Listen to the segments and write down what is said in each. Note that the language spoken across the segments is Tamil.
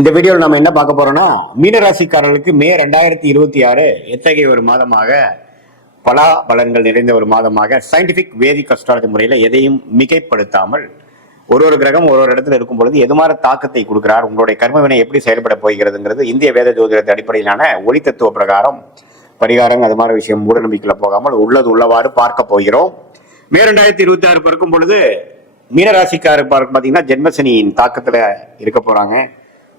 இந்த வீடியோவில் நம்ம என்ன பார்க்க போறோம்னா, மீனராசிக்காரர்களுக்கு மே 2026 எத்தகைய ஒரு மாதமாக, பலா பலன்கள் நிறைந்த ஒரு மாதமாக, சயின்டிபிக் வேதிக் அஸ்ட்ராலஜி முறையில் எதையும் மிகைப்படுத்தாமல் ஒரு கிரகம் ஒரு இடத்துல இருக்கும் பொழுது எது மாதிரி தாக்கத்தை கொடுக்கிறார், உங்களுடைய கர்மவினை எப்படி செயல்பட போகிறதுங்கிறது இந்திய வேத ஜோதிடத்தின் அடிப்படையிலான ஒளி தத்துவ பிரகாரம் பரிகாரம் அது மாதிரி விஷயம் மூட நம்பிக்கையில போகாமல் உள்ளது உள்ளவாறு பார்க்க போகிறோம். மே 2026 பிறக்கும் பொழுது மீனராசிக்காரர் பார்த்தீங்கன்னா ஜென்மசனியின் தாக்கத்துல இருக்க போறாங்க.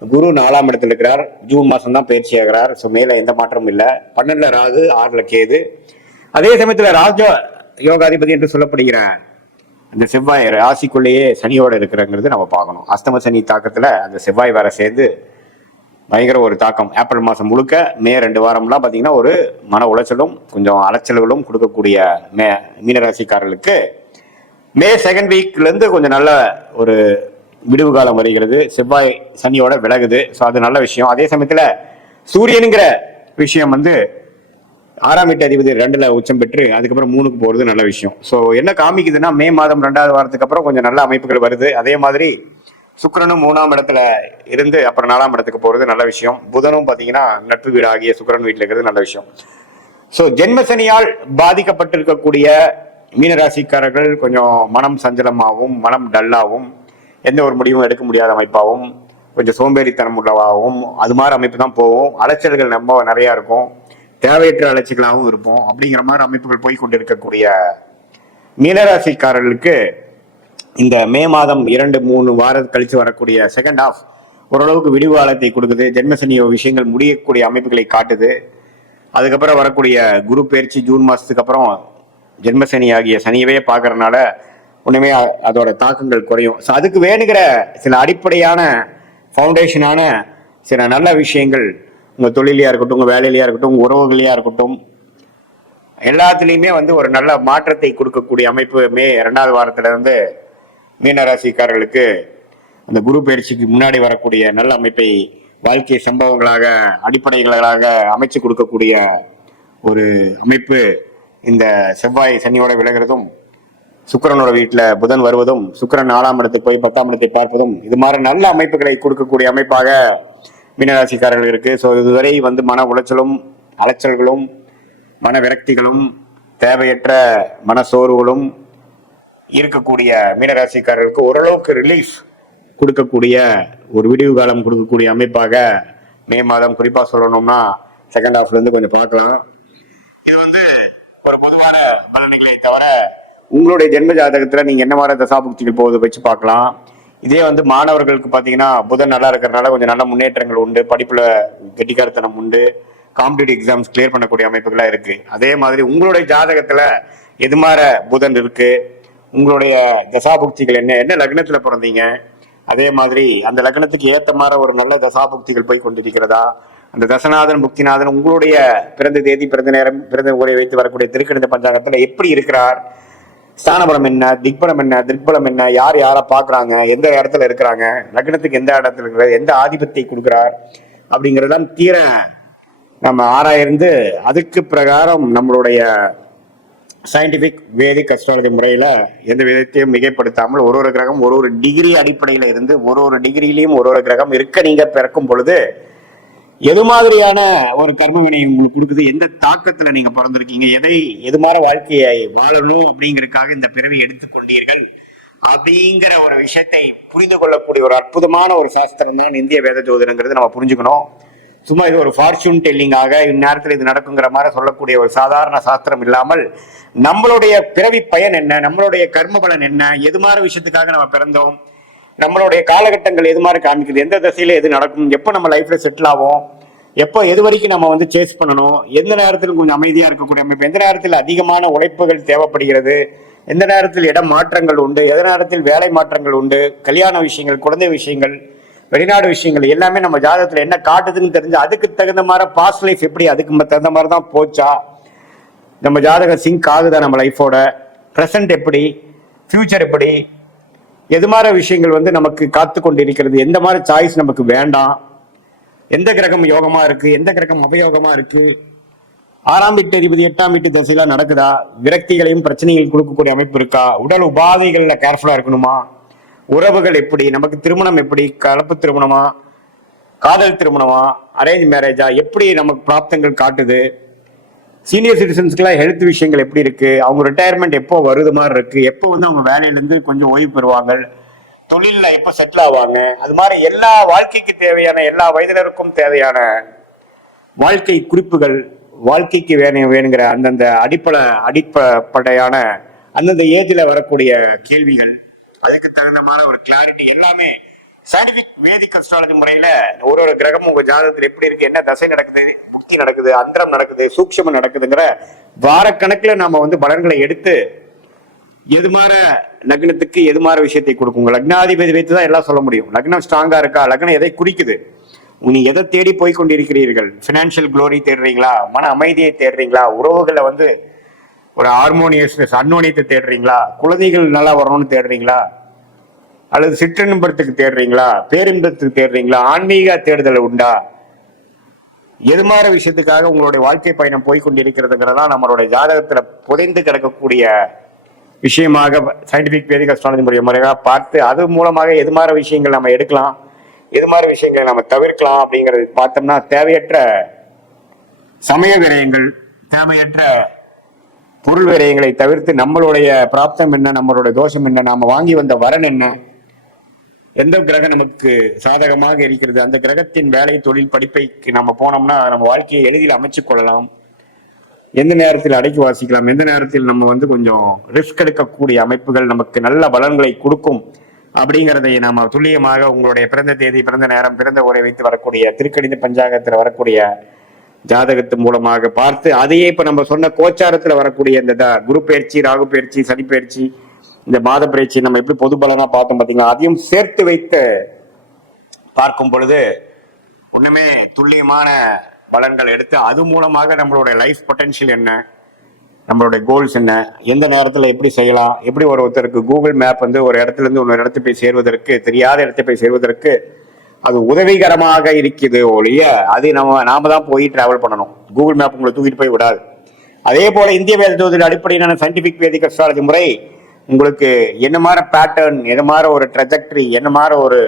குரு 4ஆம் இடத்துல இருக்கிறார். ஜூன் மாசம் தான் பயிற்சி ஆகிறார். ஸோ மேல எந்த மாற்றமும் இல்லை. 12ல ராகு, 6ல கேது. அதே சமயத்துல ராஜ யோகாதிபதி என்று சொல்லப்படுகிற அந்த செவ்வாய் ராசிக்குள்ளேயே சனியோட இருக்கிறங்கிறது நம்ம பார்க்கணும். அஸ்தம சனி தாக்கத்துல அந்த செவ்வாய் வேற சேர்ந்து பயங்கர ஒரு தாக்கம். ஏப்ரல் மாசம் முழுக்க மே 2 வாரம்லாம் பார்த்தீங்கன்னா ஒரு மன உளைச்சலும் கொஞ்சம் அலைச்சல்களும் கொடுக்கக்கூடிய மீனராசிக்காரர்களுக்கு மே 2nd வீக்ல இருந்து கொஞ்சம் நல்ல ஒரு விடுவு காலம் வருகிறது. செவ்வாய் சனியோட விலகுது. ஸோ அது நல்ல விஷயம். அதே சமயத்துல சூரியனுங்கிற விஷயம் 6ஆம் வீட்டு அதிபதி 2ல உச்சம் பெற்று அதுக்கப்புறம் 3க்கு போறது நல்ல விஷயம். ஸோ என்ன காமிக்குதுன்னா, மே மாதம் 2வது வாரத்துக்கு அப்புறம் கொஞ்சம் நல்ல அமைப்புகள் வருது. அதே மாதிரி சுக்கிரனும் 3ஆம் இடத்துல இருந்து அப்புறம் 4ஆம் இடத்துக்கு போறது நல்ல விஷயம். புதனும் பாத்தீங்கன்னா நட்பு வீடு ஆகிய சுக்கிரன் வீட்டில் இருக்கிறது நல்ல விஷயம். ஸோ ஜென்மசனியால் பாதிக்கப்பட்டிருக்கக்கூடிய மீனராசிக்காரர்கள் கொஞ்சம் மனம் சஞ்சலமாகவும் மனம் டல்லாகவும் எந்த ஒரு முடிவும் எடுக்க முடியாத அமைப்பாகவும் கொஞ்சம் சோம்பேறித்தனம் உள்ளவாகவும் அது மாதிரி அமைப்பு தான் போகும். அலைச்சல்கள் ரொம்ப நிறைய இருக்கும். தேவையற்ற அலைச்சல்களாகவும் இருப்போம். அப்படிங்கிற மாதிரி அமைப்புகள் போய் கொண்டிருக்கக்கூடிய மீனராசிக்காரர்களுக்கு இந்த மே மாதம் 2-3 வாரம் கழிச்சு வரக்கூடிய செகண்ட் ஹாஃப் ஓரளவுக்கு விடிவு காலத்தை கொடுக்குது. ஜென்மசனி விஷயங்கள் முடியக்கூடிய அமைப்புகளை காட்டுது. அதுக்கப்புறம் வரக்கூடிய குரு பயிற்சி ஜூன் மாசத்துக்கு அப்புறம் ஜென்மசனி ஆகிய சனியவே பார்க்கறதுனால ஒண்ணுமே அதோட தாக்கங்கள் குறையும். ஸோ அதுக்கு வேணுங்கிற சில அடிப்படையான ஃபவுண்டேஷனான சில நல்ல விஷயங்கள் உங்க தொழிலையா இருக்கட்டும், உங்க வேலையிலையா இருக்கட்டும், உங்க உறவுகளையா இருக்கட்டும், எல்லாத்துலேயுமே ஒரு நல்ல மாற்றத்தை கொடுக்கக்கூடிய அமைப்பு மே 2வது வாரத்துல இருந்து மீனராசிக்காரர்களுக்கு அந்த குரு பயிற்சிக்கு முன்னாடி வரக்கூடிய நல்ல அமைப்பை வாழ்க்கை சம்பவங்களாக அடிப்படைகளாக அமைச்சு கொடுக்கக்கூடிய ஒரு அமைப்பு இந்த செவ்வாய் சனியோட விலகிறதும், சுக்கிரனோட வீட்டுல புதன் வருவதும், சுக்கிரன் 4ஆம் இடத்துக்கு போய் 10ஆம் இடத்தை பார்ப்பதும், இது மாதிரி நல்ல அமைப்புகளை கொடுக்கக்கூடிய அமைப்பாக மீனராசிக்காரர்கள் இருக்கு. ஸோ இதுவரை மன உளைச்சலும் அலைச்சல்களும் மன விரக்திகளும் தேவையற்ற மன சோர்வுகளும் இருக்கக்கூடிய மீனராசிக்காரர்களுக்கு ஓரளவுக்கு ரிலீஃப் கொடுக்கக்கூடிய ஒரு விடிவு காலம் கொடுக்கக்கூடிய அமைப்பாக மே மாதம் குறிப்பா சொல்லணும்னா செகண்ட் ஹாஃப்ல இருந்து கொஞ்சம் பார்க்கலாம். இது ஒரு பொதுவான பலன்களை தவிர உங்களுடைய ஜென்ம ஜாதகத்துல நீங்க என்ன மாதிரி தசாபுக்திகள் போகுது வச்சு பார்க்கலாம். இதே மாணவர்களுக்கு பாத்தீங்கன்னா புதன் நல்லா இருக்கிறதுனால கொஞ்சம் நல்ல முன்னேற்றங்கள் உண்டு. படிப்புல கெட்டிக்காரத்தனம் உண்டு. காம்படிட்டிவ் எக்ஸாம்ஸ் கிளியர் பண்ணக்கூடிய அமைப்புகளா இருக்கு. அதே மாதிரி உங்களுடைய ஜாதகத்துல எது மாதிரி புதன் இருக்கு, உங்களுடைய தசாபுக்திகள் என்ன லக்னத்துல பிறந்தீங்க, அதே மாதிரி அந்த லக்னத்துக்கு ஏத்த மாதிரி ஒரு நல்ல தசாபுக்திகள் போய் கொண்டிருக்கிறதா, அந்த தசநாதன் புக்திநாதன் உங்களுடைய பிறந்த தேதி பிறந்த நேரம் பிறந்த ஊரை வைத்து வரக்கூடிய திருக்கணித பஞ்சாங்கத்துல எப்படி இருக்கிறார், ஸ்தானபலம் என்ன, திக்பலம் என்ன, திக்பலம் என்ன, யார் யாரை பாக்குறாங்க, எந்த இடத்துல இருக்கிறாங்க, லக்னத்துக்கு எந்த இடத்துல இருக்கிறார், எந்த ஆதிபத்தை கொடுக்கிறார் அப்படிங்கறதெல்லாம் தீர நம்ம ஆராய்ந்து அதுக்கு பிரகாரம் நம்மளுடைய சயின்டிபிக் வேதிக் அஸ்ட்ராலஜி முறையில எந்த விதத்தையும் மிகைப்படுத்தாமல் ஒரு கிரகம் ஒரு டிகிரி அடிப்படையில இருந்து ஒரு டிகிரியிலையும் ஒரு கிரகம் இருக்க நீங்க பிறக்கும் பொழுது எது மாதிரியான ஒரு கர்மவினை உங்களுக்கு கொடுக்குது, எந்த தாக்கத்துல நீங்க பிறந்திருக்கீங்க, எது மாதிரி வாழ்க்கையை வாழணும் அப்படிங்கறதுக்காக இந்த பிறவி எடுத்துக்கொண்டீர்கள் அப்படிங்கிற ஒரு விஷயத்தை புரிந்து கொள்ளக்கூடிய ஒரு அற்புதமான ஒரு சாஸ்திரம் தான் இந்திய வேத ஜோதிடங்கிறது நம்ம புரிஞ்சுக்கணும். சும்மா இது ஒரு ஃபார்ச்சூன் டெல்லிங்காக இந்நேரத்தில் இது நடக்குங்கிற மாதிரி சொல்லக்கூடிய ஒரு சாதாரண சாஸ்திரம் இல்லாமல் நம்மளுடைய பிறவி பயன் என்ன, நம்மளுடைய கர்ம பலன் என்ன, எது மாதிரி விஷயத்துக்காக நம்ம பிறந்தோம், நம்மளுடைய காலகட்டங்கள் எது மாதிரி காமிக்குது, எந்த திசையில எது நடக்கும், எப்போ நம்ம லைஃப்ல செட்டில் ஆகும், எப்போ எது வரைக்கும் நம்ம சேஸ் பண்ணணும், எந்த நேரத்தில் கொஞ்சம் அமைதியா இருக்கக்கூடிய அமைப்பு, எந்த நேரத்தில் அதிகமான உழைப்புகள் தேவைப்படுகிறது, எந்த நேரத்தில் இடம் மாற்றங்கள் உண்டு, எந்த நேரத்தில் வேலை மாற்றங்கள் உண்டு, கல்யாண விஷயங்கள், குழந்தை விஷயங்கள், வெளிநாடு விஷயங்கள் எல்லாமே நம்ம ஜாதகத்துல என்ன காட்டுதுன்னு தெரிஞ்சு அதுக்கு தகுந்த மாதிரி பாஸ்ட் லைஃப் எப்படி அதுக்கு தகுந்த மாதிரி தான் போச்சா, நம்ம ஜாதகம் சிங்க் ஆகுதா நம்ம லைஃபோட, ப்ரெசன்ட் எப்படி, ஃபியூச்சர் எப்படி, எது மாதிரி விஷயங்கள் நமக்கு காத்து கொண்டு இருக்கிறது, எந்த மாதிரி சாய்ஸ் நமக்கு வேண்டாம், எந்த கிரகம் யோகமா இருக்கு, எந்த கிரகம் அபயோகமா இருக்கு, 6ஆம் வீட்டு அதிபதி 8ஆம் வீட்டு திசையெல்லாம் நடக்குதா, விரக்திகளையும் பிரச்சனைகள் கொடுக்கக்கூடிய அமைப்பு இருக்கா, உடல் உபாதைகள்ல கேர்ஃபுல்லா இருக்கணுமா, உறவுகள் எப்படி, நமக்கு திருமணம் எப்படி, கலப்பு திருமணமா, காதல் திருமணமா, அரேஞ்ச் மேரேஜா, எப்படி நமக்கு பிராப்தங்கள் காட்டுது, சீனியர் சிட்டிசன்ஸ்க்குலாம் ஹெல்த் விஷயங்கள் எப்படி இருக்கு, அவங்க ரிட்டையர்மெண்ட் எப்போ வருது மாதிரி இருக்கு, எப்போ வந்து அவங்க வேலையில இருந்து கொஞ்சம் ஓய்வு பெறுவாங்க, தொழில எப்போ செட்டில் ஆவாங்க, அது மாதிரி எல்லா வாழ்க்கைக்கு தேவையான எல்லா வயதினருக்கும் தேவையான வாழ்க்கை குறிப்புகள், வாழ்க்கைக்கு வேணுங்கிற அந்தந்த அடிப்படையான அந்தந்த ஏஜ்ல வரக்கூடிய கேள்விகள், அதுக்கு தகுந்தமான ஒரு கிளாரிட்டி எல்லாமே சயின்டிபிக் வேதிக் அஸ்ட்ராலஜி முறையில ஒரு கிரகமும் உங்க ஜாதகத்தில் எப்படி இருக்கு, என்ன தசை நடக்குது, புக்தி நடக்குது, அந்தரம் நடக்குது, சூக்ஷமம் நடக்குதுங்கிற வாரக்கணக்குல நாம வந்து பலன்களை எடுத்து எது மாதிரி லக்னத்துக்கு எது மாதிரி விஷயத்தை கொடுக்கும். லக்னாதிபதி வைத்து தான் எல்லாம் சொல்ல முடியும். லக்னம் ஸ்ட்ராங்கா இருக்கா, லக்னம் எதை குறிக்குது, நீ எதை தேடி போய் கொண்டிருக்கிறீர்கள், பினான்சியல் குளோரி தேடுறீங்களா, மன அமைதியை தேடுறீங்களா, உறவுகளை வந்து ஒரு ஹார்மோனியஸ்னஸ் அன்னோனியத்தை தேடுறீங்களா, குழந்தைகள் நல்லா வரணும்னு தேடுறீங்களா, அல்லது சிற்றின்பத்துக்கு தேடுறீங்களா, பேரின்பத்துக்கு தேடுறீங்களா, ஆன்மீக தேடுதல் உண்டா, எது மாதிரி விஷயத்துக்காக உங்களுடைய வாழ்க்கை பயணம் போய்கொண்டிருக்கிறதுங்கிறதா நம்மளுடைய ஜாதகத்துல புதைந்து கிடக்கக்கூடிய விஷயமாக சயின்டிபிக் வேதிக் அஸ்ட்ராலஜி முறையாக பார்த்து அது மூலமாக எது மாதிரி விஷயங்கள் நம்ம எடுக்கலாம், எது மாதிரி விஷயங்களை நம்ம தவிர்க்கலாம் அப்படிங்கிறது பார்த்தோம்னா தேவையற்ற சமய விரயங்கள், தேவையற்ற பொருள் விரயங்களை தவிர்த்து நம்மளுடைய பிராப்தம் என்ன, நம்மளுடைய தோஷம் என்ன, நாம வாங்கி வந்த வரன் என்ன, எந்த கிரகம் நமக்கு சாதகமாக இருக்கிறது, அந்த கிரகத்தின் வேலை தொழில் படிப்பைக்கு நம்ம போனோம்னா நம்ம வாழ்க்கையை எளிதில் அமைச்சு கொள்ளலாம், எந்த நேரத்தில் அடக்கி வாசிக்கலாம், எந்த நேரத்தில் நம்ம வந்து கொஞ்சம் ரிஸ்க் எடுக்கக்கூடிய அமைப்புகள் நமக்கு நல்ல பலன்களை கொடுக்கும் அப்படிங்கிறதை நாம துல்லியமாக உங்களுடைய பிறந்த தேதி, பிறந்த நேரம், பிறந்த ஊரை வைத்து வரக்கூடிய திருக்கணித பஞ்சாங்கத்தில் வரக்கூடிய ஜாதகத்து மூலமாக பார்த்து அதையே இப்ப நம்ம சொன்ன கோச்சாரத்துல வரக்கூடிய இந்த குரு பயிற்சி, ராகு பயிற்சி, சனி பயிற்சி, இந்த மாத பயிற்சி நம்ம எப்படி பொது பலனா பார்த்தோம் பார்த்தீங்களா, அதையும் சேர்த்து வைத்து பார்க்கும் பொழுது ஒண்ணுமே துல்லியமான பலன்கள் எடுத்து அது மூலமாக நம்மளுடைய லைஃப் பொட்டன்ஷியல் என்ன, நம்மளுடைய கோல்ஸ் என்ன, எந்த நேரத்துல எப்படி செய்யலாம், எப்படி ஒருத்தருக்கு கூகுள் மேப் வந்து ஒரு இடத்துல இருந்து இன்னொரு இடத்துக்கு போய் சேர்வதற்கு, தெரியாத இடத்துக்கு போய் சேர்வதற்கு அது உதவிகரமாக இருக்குது ஒழிய அது நாம தான் போய் டிராவல் பண்ணணும். கூகுள் மேப் உங்களை தூக்கிட்டு போய் விடாது. அதே போல இந்திய வேத ஜோதிட அடிப்படையிலான சயின்டிபிக் வேதிக் அஸ்ட்ராலஜி முறை உங்களுக்கு என்ன மாதிரி பேட்டர்ன், என்ன மாதிரி ஒரு ட்ரெஜெக்டரி, என்ன மாதிரி ஒரு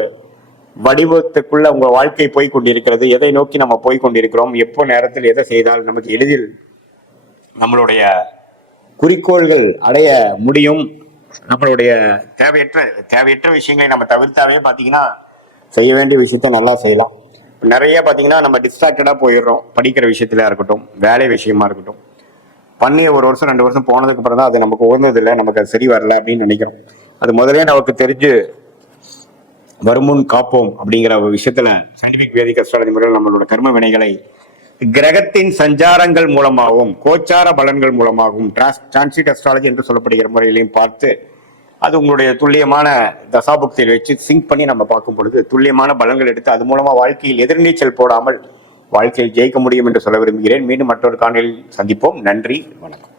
வடிவத்துக்குள்ள உங்க வாழ்க்கை போய் கொண்டிருக்கிறது, எதை நோக்கி நம்ம போய் கொண்டிருக்கிறோம், எப்போ நேரத்தில் எதை செய்தால் நமக்கு எளிதில் நம்மளுடைய குறிக்கோள்கள் அடைய முடியும், நம்மளுடைய தேவையற்ற விஷயங்களை நம்ம தவிர்த்தாவே பாத்தீங்கன்னா செய்ய வேண்டிய விஷயத்த நல்லா செய்யலாம். நிறைய பாத்தீங்கன்னா நம்ம டிஸ்ட்ராக்டடா போயிடுறோம். படிக்கிற விஷயத்துல இருக்கட்டும், வேலை விஷயமா இருக்கட்டும், பண்ணி ஒரு வருஷம் 2 வருஷம் போனதுக்கு அப்புறம் தான் அது நமக்கு உகந்தது இல்லை, நமக்கு அது சரி வரல அப்படின்னு நினைக்கிறோம். அது முதலே நமக்கு தெரிஞ்சு வருமுன் காப்போம் அப்படிங்கிற ஒரு விஷயத்துல சயின்டிபிக் வேதிக் அஸ்ட்ராலஜி முறையில் நம்மளோட கர்ம வினைகளை கிரகத்தின் சஞ்சாரங்கள் மூலமாகவும் கோச்சார பலன்கள் மூலமாகவும் டிரான்சிட் அஸ்ட்ராலஜி என்று சொல்லப்படுகிற முறையிலையும் பார்த்து அது உங்களுடைய துல்லியமான தசாபுக்தியில் வச்சு சிங்க் பண்ணி நம்ம பார்க்கும் பொழுது துல்லியமான பலன்கள் எடுத்து அது மூலமா வாழ்க்கையில் எதிர்நீச்சல் போடாமல் வாழ்க்கையில் ஜெயிக்க முடியும் என்று சொல்ல விரும்புகிறேன். மீண்டும் மற்றொரு காணொலியில் சந்திப்போம். நன்றி, வணக்கம்.